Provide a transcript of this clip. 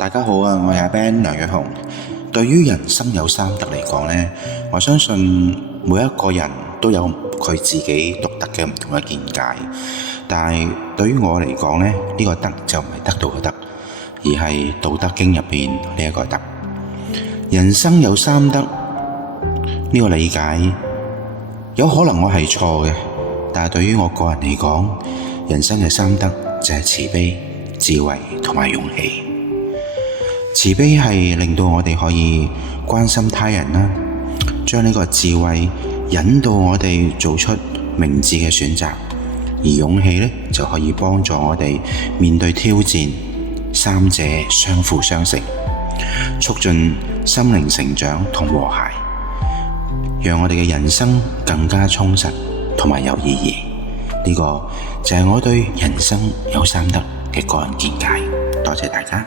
大家好啊，我係阿 Ben 梁若雄。對於人生有三得嚟講呢，我相信每一個人都有佢自己獨特嘅唔同嘅見解。但係對於我嚟講呢，呢個得就唔係得到嘅得，而係《道德經》入邊呢一個得。人生有三得呢個理解，有可能我係錯嘅，但係對於我個人嚟講，人生嘅三得就係慈悲、智慧同埋勇氣。慈悲係令到我哋可以關心他人啦，將呢個智慧引導我哋做出明智嘅選擇，而勇氣呢，就可以幫助我哋面對挑戰，三者相輔相成，促進心靈成長同和諧，讓我哋嘅人生更加充實同埋有意義。呢個就係我對人生有三得嘅個人見解。多謝大家。